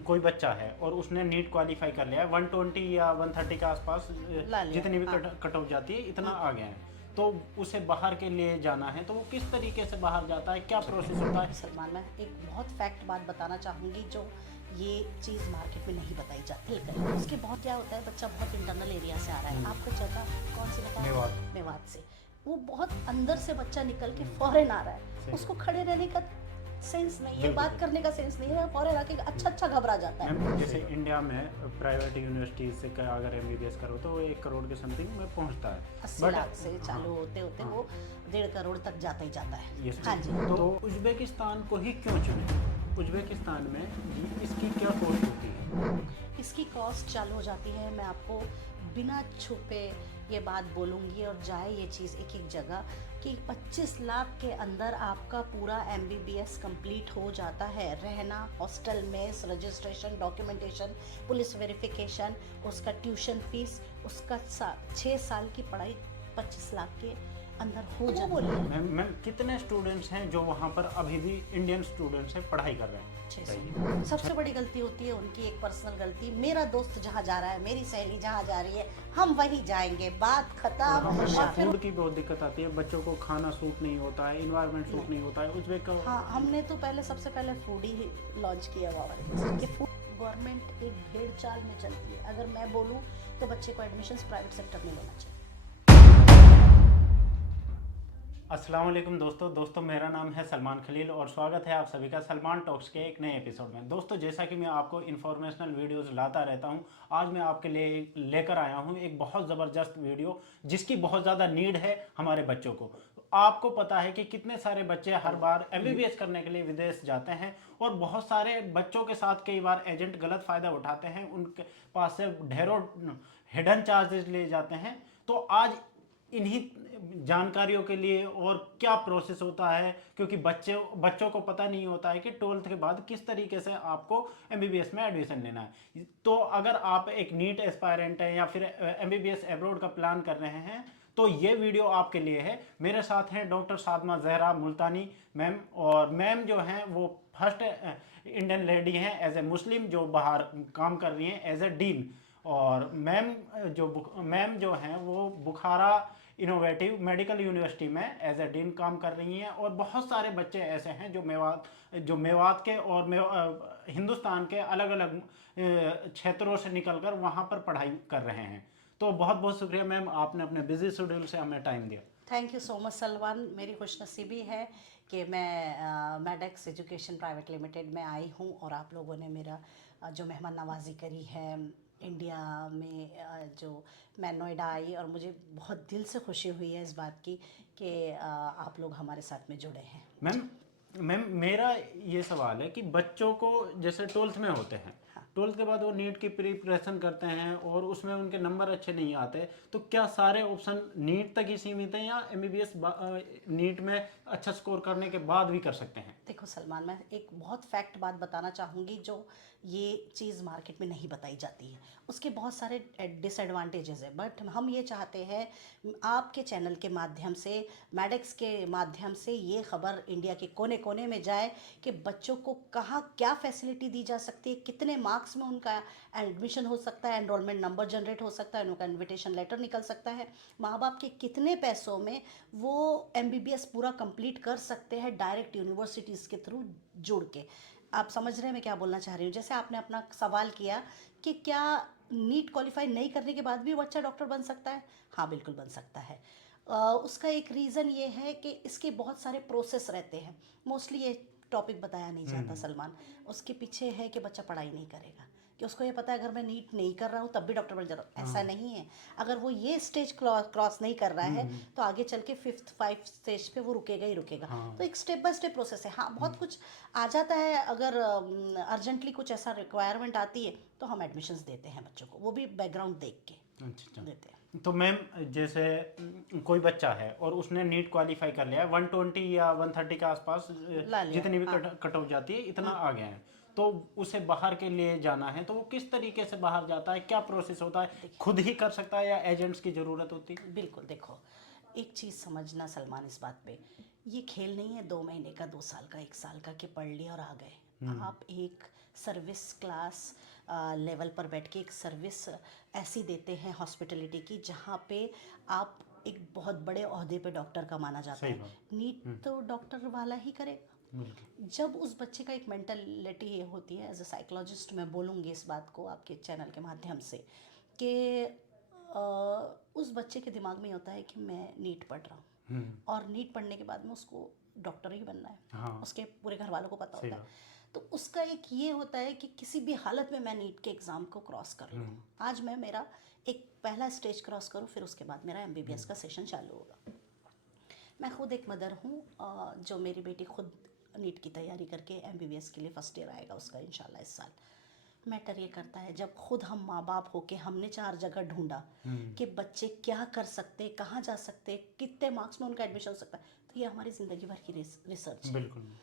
कोई बच्चा है और उसने नीट क्वालिफाई कर लिया है 120 या 130 के आसपास ला लिया। जितनी भी हाँ। कट ऑफ जाती है इतना आ गया है, तो उसे बाहर के लिए जाना है तो वो किस तरीके से बाहर जाता है, क्या प्रोसेस होता है? सलमान, मैं एक बहुत फैक्ट बात बताना चाहूँगी जो ये चीज़ मार्केट में नहीं बताई जाती है। उसके बहुत क्या होता है, बच्चा बहुत इंटरनल एरिया से आ रहा है, आपको जगह कौन सी बताया? मेवात। मेवात से। वो बहुत अंदर से बच्चा निकल के फॉरेन आ रहा है, उसको खड़े रहने का सेंस नहीं है, बिल्कुल, बात करने का सेंस नहीं है, फॉरेन आके अच्छा घबरा जाता है। मैम जैसे इंडिया में प्राइवेट यूनिवर्सिटीज से अगर एमबीबीएस करो तो 1 करोड़ के समथिंग में पहुंचता है, 80 लाख से चालू होते होते वो 1.5 करोड़ तक जाता ही जाता है। यस। हाँ जी। तो उज्बेकिस्तान को ही क्यों चुने? उज्बेकिस्तान में जी इसकी क्या कॉस्ट होती है? इसकी कॉस्ट चालू हो जाती है, मैं आपको बिना छुपे ये बात बोलूँगी और जाए ये चीज़ एक एक जगह कि 25 लाख के अंदर आपका पूरा MBBS कंप्लीट हो जाता है। रहना, hostel, mess, registration, documentation, police verification, उसका ट्यूशन फीस, उसका 6 साल की पढ़ाई 25 लाख के अंदर हो जाती है। मैम कितने स्टूडेंट्स हैं जो वहाँ पर अभी भी इंडियन स्टूडेंट्स हैं पढ़ाई कर रहे हैं? 600। सबसे बड़ी गलती होती है उनकी, एक पर्सनल गलती, मेरा दोस्त जहाँ जा रहा है, मेरी सहेली जहाँ जा रही है, हम वहीं जाएंगे, बात खत्म। और फिर फूड की बहुत दिक्कत आती है, बच्चों को खाना सूट नहीं होता है, इन्वायरमेंट सूट नहीं होता है उज्बेक। हाँ, हमने तो सबसे पहले फूड ही लॉन्च किया हुआ कि फूड गवर्नमेंट एक भेड़ चाल में चलती है। अगर मैं बोलूँ तो बच्चे को एडमिशन प्राइवेट सेक्टर में लेना चाहिए। अस्सलाम वालेकुम दोस्तों, मेरा नाम है सलमान खलील और स्वागत है आप सभी का सलमान टॉक्स के एक नए एपिसोड में। दोस्तों, जैसा कि मैं आपको इन्फॉर्मेशनल वीडियोस लाता रहता हूं, आज मैं आपके लिए लेकर आया हूं एक बहुत ज़बरदस्त वीडियो जिसकी बहुत ज़्यादा नीड है हमारे बच्चों को। आपको पता है कि कितने सारे बच्चे हर बार MBBS करने के लिए विदेश जाते हैं और बहुत सारे बच्चों के साथ कई बार एजेंट गलत फ़ायदा उठाते हैं, उनके पास से ढेरों हिडन चार्जेस लिए जाते हैं। तो आज इन्हीं जानकारियों के लिए और क्या प्रोसेस होता है, क्योंकि बच्चों को पता नहीं होता है कि 12th के बाद किस तरीके से आपको MBBS में एडमिशन लेना है। तो अगर आप एक नीट एस्पायरेंट हैं या फिर MBBS एब्रोड का प्लान कर रहे हैं तो ये वीडियो आपके लिए है। मेरे साथ हैं डॉक्टर सादमा जहरा मुल्तानी मैम, और मैम जो हैं वो फर्स्ट इंडियन लेडी हैं एज ए मुस्लिम जो बाहर काम कर रही हैं एज ए डीन। और मैम जो हैं वो बुखारा इनोवेटिव मेडिकल यूनिवर्सिटी में एज ए डीन काम कर रही हैं। और बहुत सारे बच्चे ऐसे हैं जो मेवात के और हिंदुस्तान के अलग अलग क्षेत्रों से निकलकर वहाँ पर पढ़ाई कर रहे हैं। तो बहुत बहुत शुक्रिया मैम, आपने अपने बिजी शेड्यूल से हमें टाइम दिया। Thank you so much Salman. मेरी खुशनसीबी है कि मैं मैडेक्स एजुकेशन प्राइवेट लिमिटेड में आई हूँ और आप लोगों ने मेरा जो मेहमान नवाजी करी है इंडिया में, जो मैं नोएडा आई और मुझे बहुत दिल से खुशी हुई है इस बात की कि आप लोग हमारे साथ में जुड़े हैं। मैम मेरा ये सवाल है कि बच्चों को जैसे 12th में होते हैं, 12th के बाद वो नीट की प्रिपरेशन करते हैं और उसमें उनके नंबर अच्छे नहीं आते, तो क्या सारे ऑप्शन नीट तक ही सीमित हैं या MBBS नीट में अच्छा स्कोर करने के बाद भी कर सकते हैं? देखो सलमान, मैं एक बहुत फैक्ट बात बताना चाहूँगी जो ये चीज़ मार्केट में नहीं बताई जाती है। उसके बहुत सारे डिसएडवांटेजेस है, बट हम ये चाहते हैं आपके चैनल के माध्यम से, मैडेक्स के माध्यम से ये खबर इंडिया के कोने कोने में जाए कि बच्चों को कहाँ क्या फैसिलिटी दी जा सकती है, कितने मार्क्स में उनका एडमिशन हो सकता है, एनरोलमेंट नंबर जनरेट हो सकता है, उनका इन्विटेशन लेटर निकल सकता है, माँ बाप के कितने पैसों में वो MBBS पूरा कंप्लीट कर सकते हैं डायरेक्ट यूनिवर्सिटीज़ के थ्रू जुड़ के। आप समझ रहे हैं मैं क्या बोलना चाह रही हूँ? जैसे आपने अपना सवाल किया कि क्या नीट क्वालिफाई नहीं करने के बाद भी बच्चा डॉक्टर बन सकता है? हाँ, बिल्कुल बन सकता है। उसका एक रीज़न ये है कि इसके बहुत सारे प्रोसेस रहते हैं। मोस्टली ये टॉपिक बताया नहीं जाता सलमान। उसके पीछे है कि बच्चा पढ़ाई नहीं करेगा, कि उसको ये पता है अगर मैं नीट नहीं कर रहा हूँ तब भी डॉक्टर बन जा रहा हूँ। ऐसा नहीं है। अगर वो ये स्टेज क्रॉस नहीं कर रहा है तो आगे चल के 5th स्टेज पे वो रुकेगा ही रुकेगा। तो एक स्टेप बाय स्टेप प्रोसेस है। हाँ, बहुत कुछ आ जाता है, अगर अर्जेंटली कुछ ऐसा रिक्वायरमेंट आती है तो हम एडमिशन्स देते हैं बच्चों को, वो भी बैकग्राउंड देख के अच्छा। देते हैं। तो मैम जैसे कोई बच्चा है और उसने नीट क्वालिफाई कर लिया है 120 या 130 के आसपास ला लिया। जितनी भी हाँ। कट ऑफ जाती है इतना आ गया है, तो उसे बाहर के लिए जाना है तो वो किस तरीके से बाहर जाता है, क्या प्रोसेस होता है? खुद ही कर सकता है या एजेंट्स की ज़रूरत होती है? बिल्कुल। देखो, एक चीज़ समझना सलमान इस बात पे, ये खेल नहीं है 2 महीने का, 2 साल का, 1 साल का कि पढ़ लिया और आ गए। आप एक सर्विस क्लास लेवल पर बैठ के एक सर्विस ऐसी देते हैं हॉस्पिटलिटी की, जहाँ पे आप एक बहुत बड़े ओहदे पे डॉक्टर का माना जाता सही है। बात। नीट तो डॉक्टर वाला ही करेगा। बिल्कुल। जब उस बच्चे का एक मेंटालिटी ये होती है, एज अ साइकोलॉजिस्ट मैं बोलूँगी इस बात को आपके चैनल के माध्यम से, कि उस बच्चे के दिमाग में होता है कि मैं नीट पढ़ रहा हूँ और नीट पढ़ने के बाद में उसको डॉक्टर ही बनना है। हाँ। उसके पूरे घर वालों को पता सही होता है। बात। तो उसका एक ये होता है कि किसी भी हालत में मैं नीट के एग्ज़ाम को क्रॉस कर लूँ। आज मैं मेरा एक पहला स्टेज क्रॉस करूँ, फिर उसके बाद मेरा MBBS का सेशन चालू होगा। मैं खुद एक मदर हूँ, जो मेरी बेटी खुद नीट की तैयारी करके MBBS के लिए फर्स्ट ईयर आएगा उसका इंशाल्लाह इस साल। मैटर ये करता है, जब खुद हम माँ बाप होके हमने 4 जगह ढूंढा कि बच्चे क्या कर सकते, कहाँ जा सकते, कितने मार्क्स में उनका एडमिशन हो सकता है, तो ये हमारी ज़िंदगी भर की रिसर्च है। बिल्कुल।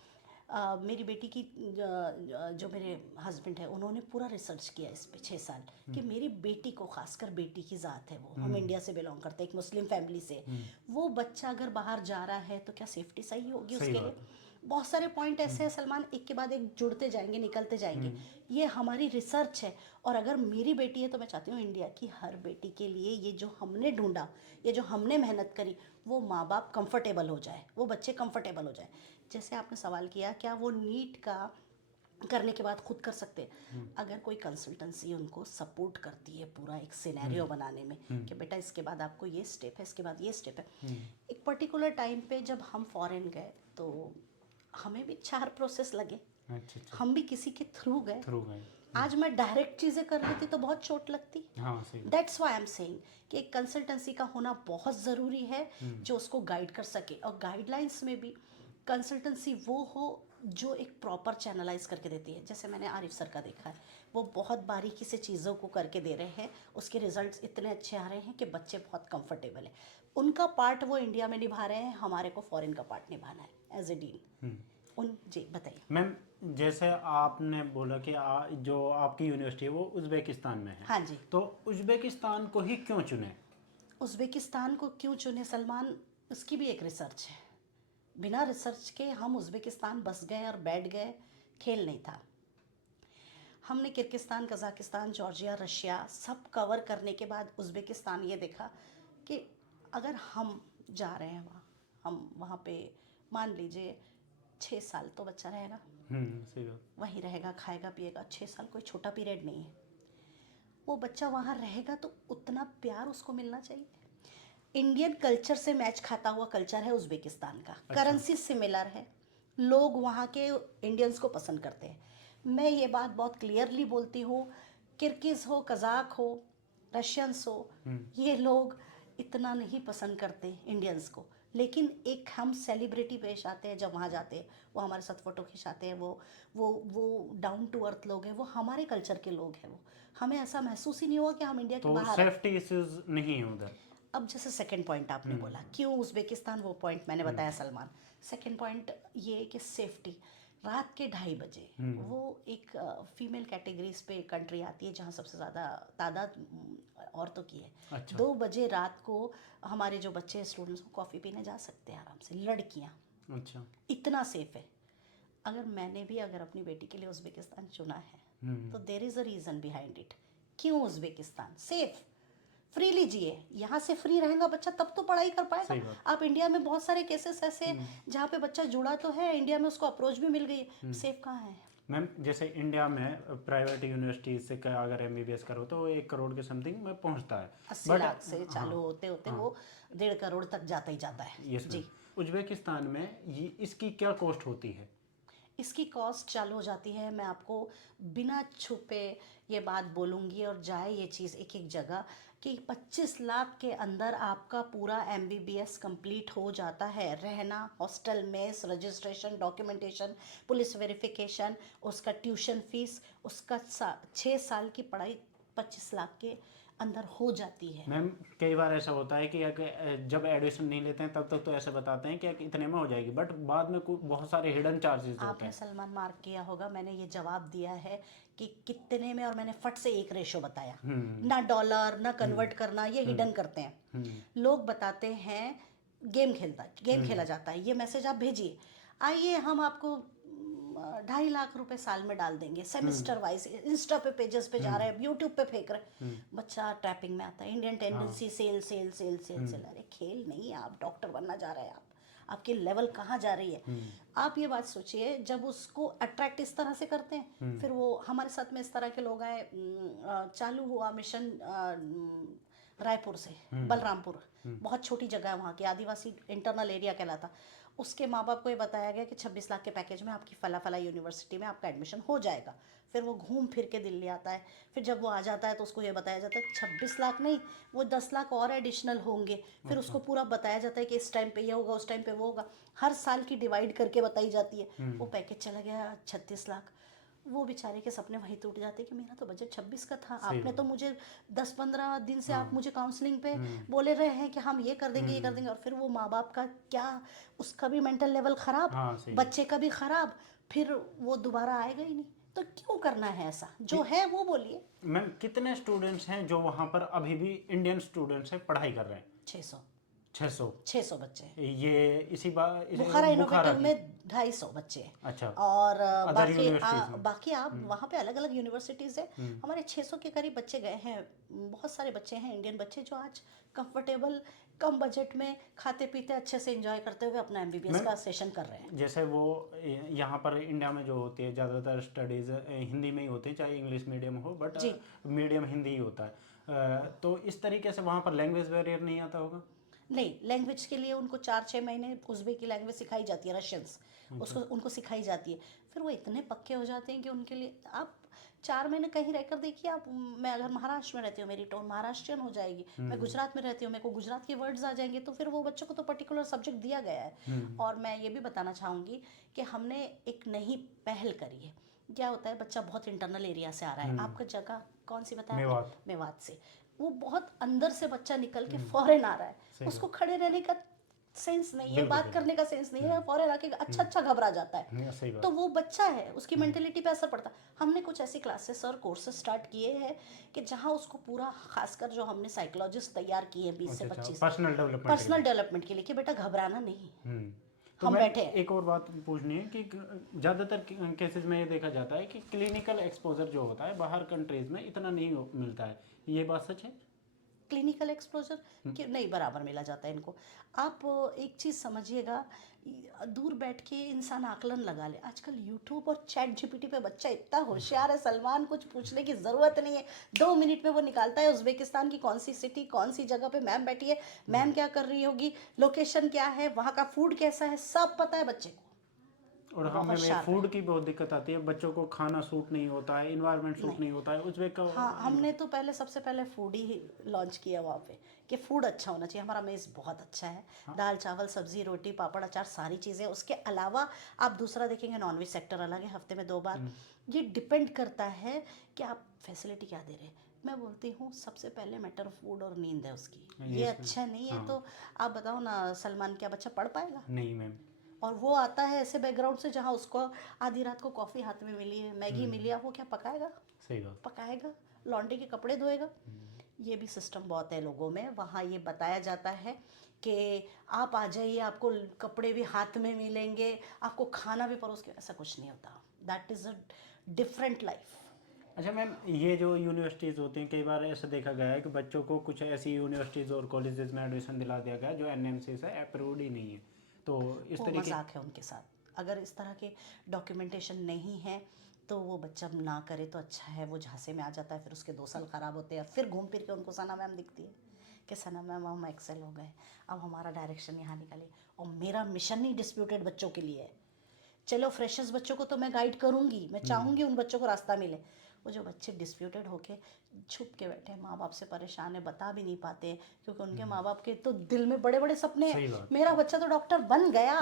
मेरी बेटी की जो मेरे हस्बैंड है उन्होंने पूरा रिसर्च किया इस पे 6 साल, कि मेरी बेटी को, खासकर बेटी की ज़ात है, वो हम इंडिया से बिलोंग करते हैं, एक मुस्लिम फैमिली से, वो बच्चा अगर बाहर जा रहा है तो क्या सेफ्टी सही होगी सही उसके बात लिए। बहुत सारे पॉइंट ऐसे हैं सलमान, एक के बाद एक जुड़ते जाएंगे, निकलते जाएंगे। ये हमारी रिसर्च है। और अगर मेरी बेटी है तो मैं चाहती हूँ इंडिया की हर बेटी के लिए ये जो हमने ढूंढा, ये जो हमने मेहनत करी, वो माँ बाप कंफर्टेबल हो जाए, वो बच्चे कंफर्टेबल हो जाए। जैसे आपने सवाल किया, क्या वो नीट का करने के बाद खुद कर सकते हैं? अगर कोई कंसल्टेंसी उनको सपोर्ट करती है पूरा एक सिनेरियो बनाने में कि बेटा इसके बाद आपको ये स्टेप है, इसके बाद ये स्टेप है। एक पर्टिकुलर टाइम पे जब हम फॉरेन गए तो हमें भी 4 प्रोसेस लगे। अच्छा अच्छा। हम भी किसी के थ्रू गए। थ्रू गए। आज मैं डायरेक्ट चीज़ें कर लेती तो बहुत चोट लगती। हाँ सही बात। That's why I am saying कि एक कंसल्टेंसी का होना बहुत ज़रूरी है जो उसको गाइड कर सके। और गाइडलाइंस में भी कंसल्टेंसी वो हो जो एक प्रॉपर चैनलाइज करके देती है। जैसे मैंने आरिफ सर का देखा है, वो बहुत बारीकी से चीज़ों को करके दे रहे हैं, उसके रिजल्ट्स इतने अच्छे आ रहे हैं कि बच्चे बहुत कंफर्टेबल है। उनका पार्ट वो इंडिया में निभा रहे हैं, हमारे को फॉरेन का पार्ट निभाना है एज ए डीन। जी बताइए मैम, जैसे आपने बोला कि जो आपकी यूनिवर्सिटी है वो उज़्बेकिस्तान में है। हाँ जी। तो उज़्बेकिस्तान को ही क्यों चुने? उज़्बेकिस्तान को क्यों चुने सलमान, उसकी भी एक रिसर्च है। बिना रिसर्च के हम उज़्बेकिस्तान बस गए और बैठ गए, खेल नहीं था। हमने किर्गिस्तान, कज़ाकिस्तान, जॉर्जिया, रशिया सब कवर करने के बाद उज़्बेकिस्तान ये देखा कि अगर हम जा रहे हैं वहाँ, हम वहाँ पे मान लीजिए 6 साल तो बच्चा रहेगा, सही बात। वहीं रहेगा, खाएगा पिएगा। 6 साल कोई छोटा पीरियड नहीं है। वो बच्चा वहाँ रहेगा तो उतना प्यार उसको मिलना चाहिए। इंडियन कल्चर से मैच खाता हुआ कल्चर है उज़्बेकिस्तान का। करेंसी सिमिलर है, लोग वहाँ के इंडियंस को पसंद करते हैं। मैं ये बात बहुत क्लियरली बोलती हूँ, किर्गिज़ हो, कज़ाक हो, रशियंस हो, ये लोग इतना नहीं पसंद करते इंडियंस को। लेकिन एक हम सेलिब्रिटी पेश आते हैं जब वहाँ जाते हैं, वो हमारे साथ फ़ोटो खिंचाते हैं, वो डाउन टू अर्थ लोग हैं, वो हमारे कल्चर के लोग हैं। वो हमें ऐसा महसूस ही नहीं हुआ कि हम इंडिया के तो बाहर हैं। सेफ्टी इश्यूज नहीं है उधर? अब जैसे सेकंड पॉइंट आपने बोला क्यों उज़्बेकिस्तान, वो पॉइंट मैंने बताया सलमान। सेकंड पॉइंट ये कि सेफ्टी। रात के 2:30 बजे वो एक फीमेल कैटेगरीज पे कंट्री आती है जहाँ सबसे ज़्यादा तादाद औरतों की है। अच्छा। 2 बजे रात को हमारे जो बच्चे स्टूडेंट्स को कॉफ़ी पीने जा सकते हैं आराम से, लड़कियाँ। अच्छा। इतना सेफ है। अगर मैंने भी अगर अपनी बेटी के लिए उज़्बेकिस्तान चुना है तो there is a reason behind it. क्यों उज़्बेकिस्तान? सेफ, फ्री लीजिए, यहाँ से फ्री रहेगा बच्चा तब तो पढ़ाई कर पाएगा। सही बात। आप इंडिया में बहुत सारे केसेस ऐसे जहाँ पे बच्चा जुड़ा तो है, इंडिया में उसको अप्रोच भी मिल गई, सेफ कहाँ है? मैम, जैसे इंडिया में प्राइवेट यूनिवर्सिटी से अगर MBBS करो तो 1 करोड़ के समथिंग में पहुंचता है। 80 लाख से चालू होते होते वो 1.5 करोड़ तक जाता ही जाता है। Yes ma'am. उज़्बेकिस्तान में ये इसकी क्या कॉस्ट होती है? इसकी कॉस्ट चालू हो जाती है, मैं आपको बिना छुपे ये बात बोलूँगी और जाए ये चीज़ एक एक जगह, कि 25 लाख के अंदर आपका पूरा MBBS कंप्लीट हो जाता है। रहना, hostel, mess, registration, documentation, police verification, उसका ट्यूशन फीस, उसका 6 साल की पढ़ाई 25 लाख के अंदर हो जाती है। मैम, कई बार ऐसा होता है कि जब एडमिशन नहीं लेते हैं तब तक तो ऐसे बताते हैं कि इतने में हो जाएगी, बट बाद में बहुत सारे हिडन चार्जेस होते आपने हैं। सलमान मार्क किया होगा, मैंने ये जवाब दिया है कि कितने में, और मैंने फट से एक रेशो बताया। ना डॉलर ना कन्वर्ट करना, ये हिडन करते हैं लोग। बताते हैं गेम खेला जाता है, ये मैसेज आप भेजिए, आइए हम आपको 2.5 लाख रुपए साल में डाल देंगे सेमेस्टर वाइज, इंस्टा पे पेजेस पे जा रहे हैं, यूट्यूब पे फेंक रहे हैं, बच्चा ट्रैपिंग में आता है। Indian tendency sale sale sale sale sale, अरे खेल नहीं है, आप डॉक्टर बनना जा रहे हैं, आप आपकी लेवल कहाँ जा रही है। आप ये बात सोचिए, जब उसको अट्रैक्ट इस तरह से करते हैं, फिर वो हमारे साथ में इस तरह के लोग आए। चालू हुआ मिशन रायपुर से बलरामपुर, बहुत छोटी जगह है वहाँ की, आदिवासी इंटरनल एरिया कहलाता। उसके माँ बाप को ये बताया गया कि 26 लाख के पैकेज में आपकी फला फला यूनिवर्सिटी में आपका एडमिशन हो जाएगा। फिर वो घूम फिर के दिल्ली आता है, फिर जब वो आ जाता है तो उसको ये बताया जाता है 26 लाख नहीं, वो 10 लाख और एडिशनल होंगे। फिर उसको पूरा बताया जाता है कि इस टाइम पे ये होगा, उस टाइम पे वो होगा, हर साल की डिवाइड करके बताई जाती है। वो पैकेज चला गया 36 लाख। वो बेचारे के सपने वहीं टूट जाते कि मेरा तो बजट 26 का था, आपने तो मुझे 10-15 दिन से आप मुझे काउंसलिंग पे बोले रहे हैं कि हम ये कर देंगे ये कर देंगे। और फिर वो माँ बाप का क्या, उसका भी मेंटल लेवल खराब, बच्चे का भी खराब, फिर वो दोबारा आएगा ही नहीं। तो क्यों करना है ऐसा? जो है वो बोलिए। मैम कितने स्टूडेंट्स हैं जो वहाँ पर अभी भी इंडियन स्टूडेंट्स हैं पढ़ाई कर रहे हैं? 600 बच्चे हैं। ये इसी बार बुखारा इनोवेटिव में 250 बच्चे हैं। अच्छा। और बाकी यूनिवर्सिटीज में? बाकी आप वहाँ पे अलग अलग यूनिवर्सिटीज़ है। हमारे 600 के करीब बच्चे गए हैं। बहुत सारे बच्चे हैं इंडियन बच्चे जो आज कंफर्टेबल कम बजट में खाते पीते अच्छे से एंजॉय करते हुए अपना एमबीबीएस का सेशन कर रहे हैं। जैसे वो यहाँ पर इंडिया में जो होती है ज़्यादातर स्टडीज़ हिंदी में ही होती है, चाहे इंग्लिश मीडियम हो, बट मीडियम हिंदी ही होता है। तो इस तरीके से वहाँ पर लैंग्वेज बैरियर नहीं आता होगा? नहीं, लैंग्वेज के लिए उनको 4-6 महीने उज़्बेक की लैंग्वेज सिखाई जाती है, रशियंस, उसको उनको सिखाई जाती है। फिर वो इतने पक्के हो जाते हैं कि उनके लिए आप 4 महीने कहीं रहकर देखिए। आप, मैं अगर महाराष्ट्र में रहती हूँ, मेरी टोन महाराष्ट्रियन हो जाएगी। मैं गुजरात में रहती हूँ, मेरे को गुजरात के वर्ड्स आ जाएंगे। तो फिर वो बच्चों को तो पर्टिकुलर सब्जेक्ट दिया गया है। और मैं ये भी बताना चाहूँगी कि हमने एक नई पहल करी है। क्या होता है, बच्चा बहुत इंटरनल एरिया से आ रहा है, आपका जगह कौन सी बताया? मेवात से। वो बहुत अंदर से बच्चा निकल के फॉरेन आ रहा है, उसको खड़े रहने का सेंस नहीं है, बात करने का सेंस नहीं है, फॉरेन आके अच्छा घबरा जाता है। तो वो बच्चा है, उसकी मेंटेलिटी पे असर पड़ता है। हमने कुछ ऐसी क्लासेस और कोर्सेज स्टार्ट किए हैं कि जहाँ उसको पूरा, खासकर जो हमने साइकोलॉजिस्ट तैयार किए हैं 20 से 25 पर्सनल डेवलपमेंट के लिए, कि बेटा घबराना नहीं। तो हम बैठे। एक और बात पूछनी है कि ज़्यादातर केसेस में ये देखा जाता है कि क्लिनिकल एक्सपोजर जो होता है बाहर कंट्रीज में इतना नहीं मिलता है, ये बात सच है? क्लिनिकल एक्सपोजर कि नहीं, बराबर मिला जाता है इनको। आप एक चीज़ समझिएगा, दूर बैठ के इंसान आकलन लगा ले। आजकल यूट्यूब और चैट जीपीटी पे बच्चा इतना होशियार है सलमान, कुछ पूछने की ज़रूरत नहीं है, 2 मिनट में वो निकालता है उज़्बेकिस्तान की कौन सी सिटी, कौन सी जगह पे मैम बैठी है, मैम क्या कर रही होगी, लोकेशन क्या है, वहाँ का फूड कैसा है, सब पता है बच्चे को। और हमें फूड की बहुत दिक्कत आती है, बच्चों को खाना सूट नहीं होता है, इन्वायरमेंट सूट नहीं होता है उज़्बेक का। हाँ, हमने तो सबसे पहले फूड ही लॉन्च किया वहाँ पे कि फूड अच्छा होना चाहिए। हमारा मेज़ बहुत अच्छा है, दाल चावल सब्जी रोटी पापड़ अचार सारी चीज़ें। उसके अलावा आप दूसरा देखेंगे, नॉनवेज सेक्टर अलग है, हफ्ते में 2 बार। ये डिपेंड करता है कि आप फैसिलिटी क्या दे रहे हैं। मैं बोलती हूँ सबसे पहले मैटर फूड और नींद है उसकी। ये अच्छा नहीं है तो आप बताओ ना, सलमान क्या बच्चा पढ़ पाएगा? नहीं मैम। और वो आता है ऐसे बैकग्राउंड से जहाँ उसको आधी रात को कॉफ़ी हाथ में मिली है, मैगी मिली है, वो क्या पकाएगा? सही बात। पकाएगा, लॉन्ड्री के कपड़े धोएगा? ये भी सिस्टम बहुत है लोगों में। वहाँ ये बताया जाता है कि आप आ जाइए, आपको कपड़े भी हाथ में मिलेंगे, आपको खाना भी परोस के। ऐसा कुछ नहीं होता। That is a different life. अच्छा मैम, ये जो यूनिवर्सिटीज़ होती हैं, कई बार ऐसा देखा गया है कि बच्चों को कुछ ऐसी यूनिवर्सिटीज़ और कॉलेजेस में एडमिशन दिला दिया गया जो एनएमसी से अप्रूव्ड ही नहीं है। तो इस तरीके मजाक है उनके साथ। अगर इस तरह के डॉक्यूमेंटेशन नहीं है तो वो बच्चा ना करे तो अच्छा है। वो झांसे में आ जाता है, फिर उसके 2 साल ख़राब होते हैं। फिर घूम फिर के उनको सना मैम दिखती है कि सना मैम हम एक्सेल हो गए, अब हमारा डायरेक्शन यहाँ निकालिए। और मेरा मिशन ही डिस्प्यूटेड बच्चों के लिए है। चलो फ्रेशर्स बच्चों को तो मैं गाइड करूँगी, मैं चाहूँगी उन बच्चों को रास्ता मिले। वो जो बच्चे डिस्प्यूटेड होके छुप के बैठे, माँ बाप से परेशान है, बता भी नहीं पाते क्योंकि उनके माँ बाप के तो दिल में बड़े बड़े सपने हैं, मेरा बच्चा तो डॉक्टर बन गया,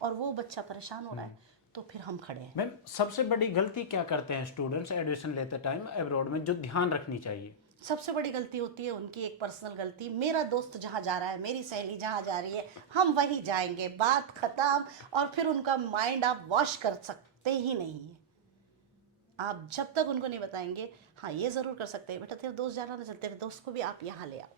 और वो बच्चा परेशान हो रहा है, तो फिर हम खड़े हैं। मैम सबसे बड़ी गलती क्या करते हैं स्टूडेंट्स एडमिशन लेते टाइम अब्रॉड में, जो ध्यान रखनी चाहिए? सबसे बड़ी गलती होती है उनकी एक पर्सनल गलती, मेरा दोस्त जहाँ जा रहा है, मेरी सहेली जहाँ जा रही है, हम वहीं जाएंगे, बात खत्म। और फिर उनका माइंड आप वॉश कर सकते ही नहीं है। आप जब तक उनको नहीं बताएंगे, हाँ ये ज़रूर कर सकते हैं, बेटा तेरे दोस्त जा रहा ना, चल तेरे दोस्त को भी आप यहाँ ले आओ,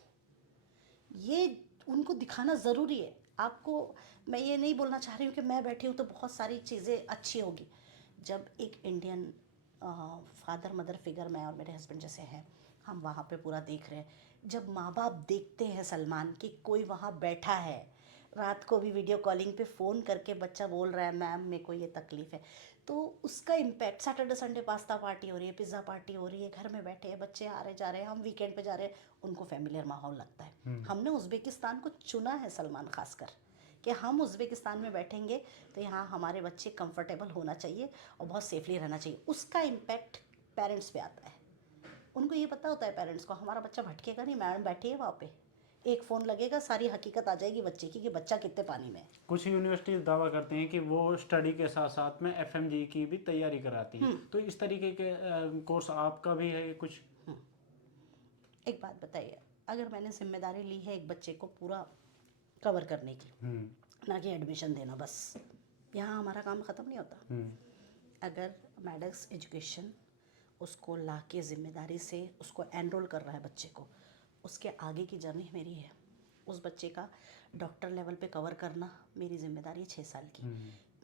ये उनको दिखाना ज़रूरी है। आपको मैं ये नहीं बोलना चाह रही हूँ कि मैं बैठी हूँ तो बहुत सारी चीज़ें अच्छी होगी। जब एक इंडियन फादर मदर फिगर, मैं और मेरे हस्बैंड जैसे हैं, हम वहाँ पे पूरा देख रहे हैं, जब माँ बाप देखते हैं सलमान कि कोई वहाँ बैठा है, रात को भी वीडियो कॉलिंग पे फ़ोन करके बच्चा बोल रहा है मैम मेरे को ये तकलीफ़ है, तो उसका impact, Saturday Sunday pasta party हो रही है, पिज़्ज़ा पार्टी हो रही है, घर में बैठे हैं बच्चे, आ रहे जा रहे हैं, हम वीकेंड पे जा रहे हैं, उनको फैमिलियर माहौल लगता है। हमने उज़्बेकिस्तान को चुना है सलमान खासकर, कि हम उज़्बेकिस्तान में बैठेंगे तो यहाँ हमारे बच्चे कंफर्टेबल होना चाहिए और बहुत सेफली रहना चाहिए। उसका इम्पैक्ट पेरेंट्स पे आता है। उनको ये पता होता है पेरेंट्स को हमारा बच्चा भटकेगा नहीं, मैडम बैठी है वहाँ पे, एक फ़ोन लगेगा सारी हकीकत आ जाएगी बच्चे की कि बच्चा कितने पानी में है। कुछ यूनिवर्सिटी दावा करते हैं कि वो स्टडी के साथ साथ में एफएमजी की भी तैयारी कराती हैं, तो इस तरीके के कोर्स आपका भी है कुछ? एक बात बताइए, अगर मैंने जिम्मेदारी ली है एक बच्चे को पूरा कवर करने की, ना कि एडमिशन देना बस, यहाँ हमारा काम ख़त्म नहीं होता। अगर मैडक्स एजुकेशन उसको ला के ज़िम्मेदारी से उसको एनरोल कर रहा है बच्चे को, उसके आगे की जर्नी मेरी है। उस बच्चे का डॉक्टर लेवल पे कवर करना मेरी जिम्मेदारी है 6 साल की।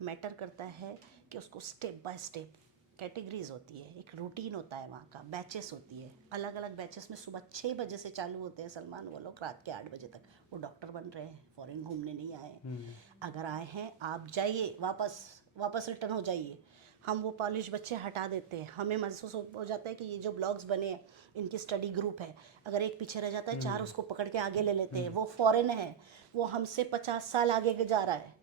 मैटर करता है कि उसको स्टेप बाय स्टेप, कैटेगरीज होती है, एक रूटीन होता है वहाँ का, बैचेस होती है, अलग अलग बैचेस में सुबह 6 बजे से चालू होते हैं सलमान वो लोग, रात के 8 बजे तक। वो डॉक्टर बन रहे हैं, फॉरेन घूमने नहीं आए। अगर आए हैं आप जाइए, वापस रिटर्न हो जाइए। हम वो पॉलिश बच्चे हटा देते हैं, हमें महसूस हो जाता है कि ये जो ब्लॉग्स बने हैं इनकी स्टडी ग्रुप है, अगर एक पीछे रह जाता है 4 उसको पकड़ के आगे ले लेते हैं। वो फॉरेन है, वो हमसे 50 साल आगे के जा रहा है,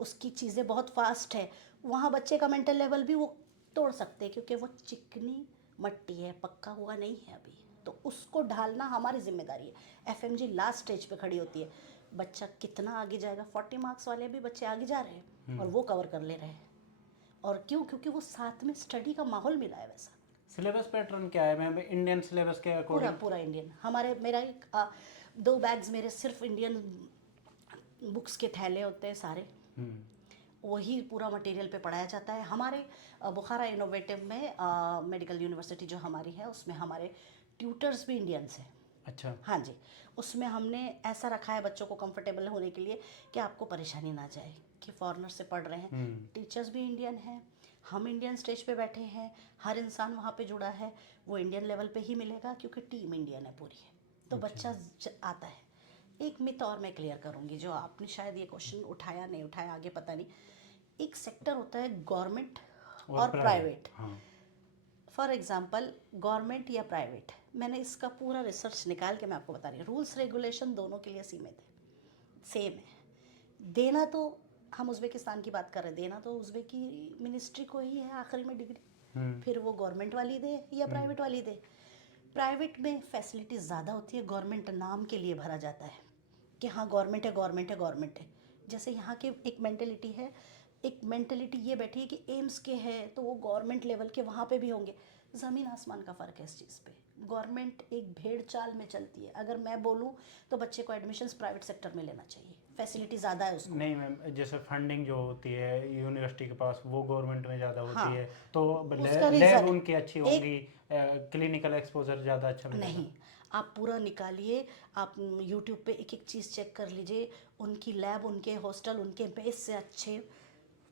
उसकी चीज़ें बहुत फास्ट है, वहाँ बच्चे का मेंटल लेवल भी वो तोड़ सकते हैं, क्योंकि वो चिकनी मट्टी है, पक्का हुआ नहीं है अभी, तो उसको ढालना हमारी जिम्मेदारी है। एफएमजी लास्ट स्टेज पे खड़ी होती है, बच्चा कितना आगे जाएगा। 40 मार्क्स वाले भी बच्चे आगे जा रहे हैं और वो कवर कर ले रहे हैं। और क्यों? क्योंकि वो साथ में स्टडी का माहौल मिला है वैसा। सिलेबस पैटर्न क्या है मैम, इंडियन सिलेबस के पूरा अकॉर्डिंग? पूरा इंडियन। हमारे मेरा एक 2 बैग्स मेरे सिर्फ इंडियन बुक्स के थैले होते हैं सारे, वही पूरा मटेरियल पे पढ़ाया जाता है। हमारे बुखारा इनोवेटिव में मेडिकल यूनिवर्सिटी जो हमारी है उसमें हमारे ट्यूटर्स भी इंडियंस हैं। अच्छा। हाँ जी, उसमें हमने ऐसा रखा है बच्चों को कंफर्टेबल होने के लिए कि आपको परेशानी ना जाए कि फॉरेनर से पढ़ रहे हैं। टीचर्स भी इंडियन हैं, हम इंडियन स्टेज पे बैठे हैं, हर इंसान वहाँ पे जुड़ा है, वो इंडियन लेवल पे ही मिलेगा क्योंकि टीम इंडियन है पूरी है। तो बच्चा आता है। एक मिथ और मैं क्लियर करूँगी, जो आपने शायद ये क्वेश्चन उठाया नहीं उठाया आगे पता नहीं। एक सेक्टर होता है गवर्नमेंट और प्राइवेट। हाँ। फॉर एग्जांपल गवर्नमेंट या प्राइवेट, मैंने इसका पूरा रिसर्च निकाल के मैं आपको बता रही हूँ। रूल्स रेगुलेशन दोनों के लिए सीमित है, सेम है। देना तो हम उज़्बेकिस्तान की बात कर रहे हैं, देना तो उज़्बेकी मिनिस्ट्री को ही है आखिरी में डिग्री, फिर वो गवर्नमेंट वाली दे या प्राइवेट वाली दे। प्राइवेट में फैसिलिटीज़ ज़्यादा होती है, गवर्नमेंट नाम के लिए भरा जाता है कि हाँ गवर्नमेंट है गवर्नमेंट है गवर्नमेंट है। जैसे यहाँ की एक मेंटेलिटी है, एक मेंटेलिटी ये बैठी है कि एम्स के है तो वो गवर्नमेंट लेवल के वहाँ पे भी होंगे। ज़मीन आसमान का फ़र्क है इस चीज़ पे। गवर्नमेंट एक भेड़ चाल में चलती है। अगर मैं बोलूँ तो बच्चे को एडमिशन्स प्राइवेट सेक्टर में लेना चाहिए, फैसिलिटी ज़्यादा है उसको। नहीं मैम, जैसे फंडिंग जो होती है यूनिवर्सिटी के पास वो गवर्नमेंट में ज़्यादा होती हाँ, है, तो उसका लैब रीज़न उनकी अच्छी एक होंगी, क्लिनिकल एक्सपोजर ज़्यादा अच्छा मिलेगा। नहीं, आप पूरा निकालिए, आप यूट्यूब पे एक एक चीज़ चेक कर लीजिए, उनकी लैब उनके हॉस्टल उनके बेस से अच्छे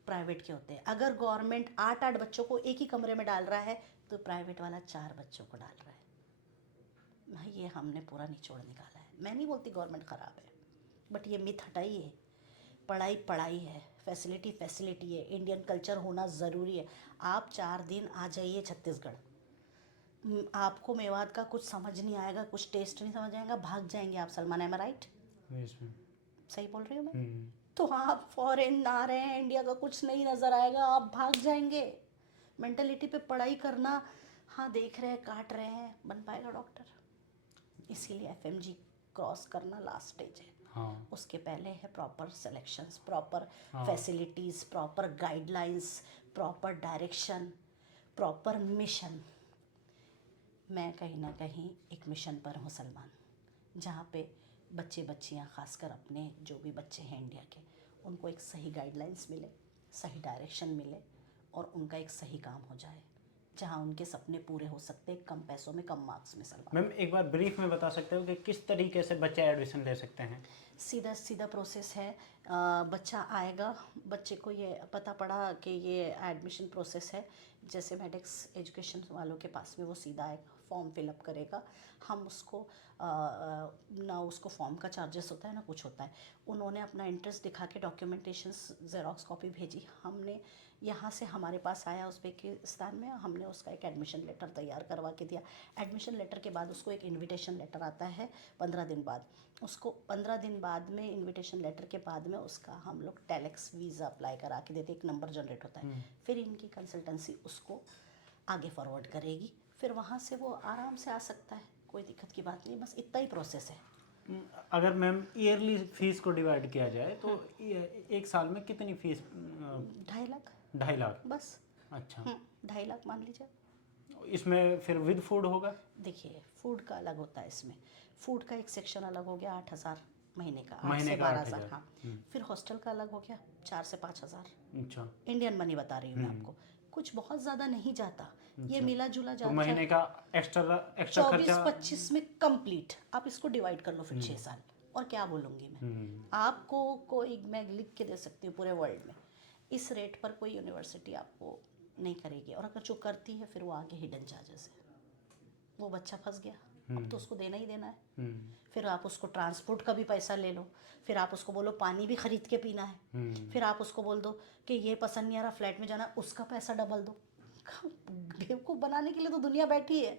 प्राइवेट के होते हैं। अगर गवर्नमेंट 8-8 बच्चों को एक ही कमरे में डाल रहा है तो प्राइवेट वाला 4 बच्चों को डाल रहा है। भाई ये हमने पूरा निचोड़ निकाला है। मैं नहीं बोलती गवर्नमेंट ख़राब है, बट ये मिथ हटाइए। पढ़ाई पढ़ाई है, फैसिलिटी फैसिलिटी है, इंडियन कल्चर होना ज़रूरी है। आप 4 दिन आ जाइए छत्तीसगढ़, आपको मेवात का कुछ समझ नहीं आएगा, कुछ टेस्ट नहीं समझ आएगा, भाग जाएंगे आप। सलमान, एम आई राइट? Yes ma'am. सही बोल रही हूँ मैं? तो आप फॉरेन आ रहे हैं, इंडिया का कुछ नहीं नज़र आएगा, आप भाग जाएंगे। मेंटलिटी पे पढ़ाई करना, हाँ देख रहे हैं काट रहे हैं, बन पाएगा डॉक्टर? इसीलिए एफएमजी क्रॉस करना लास्ट स्टेज है। हाँ। उसके पहले है प्रॉपर सिलेक्शंस, प्रॉपर हाँ। Facilities, proper guidelines, proper direction, proper mission. मैं कहीं ना कहीं एक मिशन पर हूँ सलमान, जहाँ पे बच्चे बच्चियाँ खासकर अपने जो भी बच्चे हैं इंडिया के, उनको एक सही गाइडलाइंस मिले, सही डायरेक्शन मिले और उनका एक सही काम हो जाए। जहाँ उनके सपने पूरे हो सकते हैं कम पैसों में, कम मार्क्स में। सलमान, मैम एक बार ब्रीफ में बता सकते हो कि किस तरीके से बच्चे एडमिशन ले सकते हैं? सीधा सीधा प्रोसेस है। बच्चा आएगा, बच्चे को ये पता पड़ा कि ये एडमिशन प्रोसेस है, जैसे मेडिक्स एजुकेशन वालों के पास में वो सीधा आएगा, फॉर्म फिलअप करेगा। हम उसको ना उसको फॉर्म का चार्जेस होता है ना कुछ होता है। उन्होंने अपना इंटरेस्ट दिखा के डॉक्यूमेंटेशंस ज़ेरॉक्स कॉपी भेजी, हमने यहाँ से हमारे पास आया उज़्बेकिस्तान में, हमने उसका एक एडमिशन लेटर तैयार करवा के दिया। एडमिशन लेटर के बाद उसको एक इनविटेशन लेटर आता है 15 दिन बाद। उसको 15 दिन बाद में इनविटेशन लेटर के बाद में उसका हम लोग टेलेक्स वीज़ा अप्लाई करा के देते, एक नंबर जनरेट होता है। फिर इनकी कंसल्टेंसी उसको आगे फॉरवर्ड करेगी, फिर वहाँ से वो आराम से आ सकता है, कोई दिक्कत की बात नहीं। बस इतना ही प्रोसेस है। अगर मैम ईयरली फीस को डिवाइड किया जाए तो एक साल में कितनी फीस? 2.5 लाख 2.5 लाख। बस। अच्छा, 2.5 लाख मान लीजिए। इसमें फिर विद फूड होगा? देखिए, फूड का अलग होता है इसमें। फूड का एक सेक्शन अलग हो गया 8,000 महीने का, 8 महीने से का 12,000। 8,000। हाँ, फिर हॉस्टल का अलग हो गया 4 से 5,000। अच्छा, इंडियन मनी बता रही हूँ मैं आपको, कुछ बहुत ज़्यादा नहीं जाता, ये अच्छा। मिला जुला तो जाता महीने का एक्स्ट्रा खर्चा? 24-25 में कंप्लीट। आप इसको डिवाइड कर लो फिर 6 साल। और क्या बोलूँगी मैं आपको, कोई मैं लिख के दे सकती हूँ पूरे वर्ल्ड में इस रेट पर कोई यूनिवर्सिटी आपको नहीं करेगी, और अगर जो करती है फिर वो आगे हिडन चार्जेस है। वो बच्चा फंस गया, अब तो उसको देना ही देना है। फिर आप उसको ट्रांसपोर्ट का भी पैसा ले लो, फिर आप उसको बोलो पानी भी खरीद के पीना है, फिर आप उसको बोल दो कि ये पसंद नहीं आ रहा फ्लैट में जाना, उसका पैसा डबल दो। बेवकूफ़ बनाने के लिए तो दुनिया बैठी है,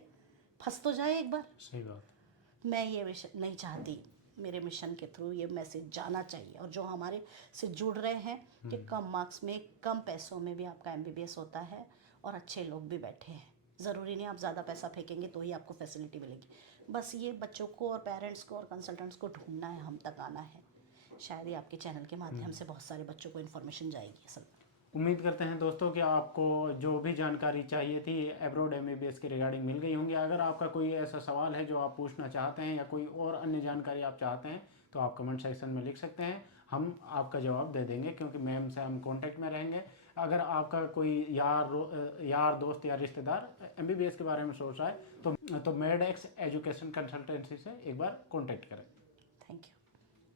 फंस तो जाए एक बार। सही बात। मैं ये नहीं चाहती, मेरे मिशन के थ्रू ये मैसेज जाना चाहिए, और जो हमारे से जुड़ रहे हैं कि कम मार्क्स में कम पैसों में भी आपका MBBS होता है, और अच्छे लोग भी बैठे हैं। ज़रूरी नहीं आप ज़्यादा पैसा फेंकेंगे तो ही आपको फैसिलिटी मिलेगी। बस ये बच्चों को और पेरेंट्स को और कंसल्टेंट्स को ढूंढना है, हम तक आना है। शायद ही आपके चैनल के माध्यम से बहुत सारे बच्चों को इन्फॉर्मेशन जाएगी। असल उम्मीद करते हैं दोस्तों कि आपको जो भी जानकारी चाहिए थी एब्रॉड MBBS के रिगार्डिंग मिल गई होंगी। अगर आपका कोई ऐसा सवाल है जो आप पूछना चाहते हैं या कोई और अन्य जानकारी आप चाहते हैं तो आप कमेंट सेक्शन में लिख सकते हैं, हम आपका जवाब दे देंगे, क्योंकि मैम से हम कांटेक्ट में रहेंगे। अगर आपका कोई यार दोस्त या रिश्तेदार MBBS के बारे में सोच रहा है तो मेडेक्स एजुकेशन कंसल्टेंसी से एक बार कांटेक्ट करें। Thank you.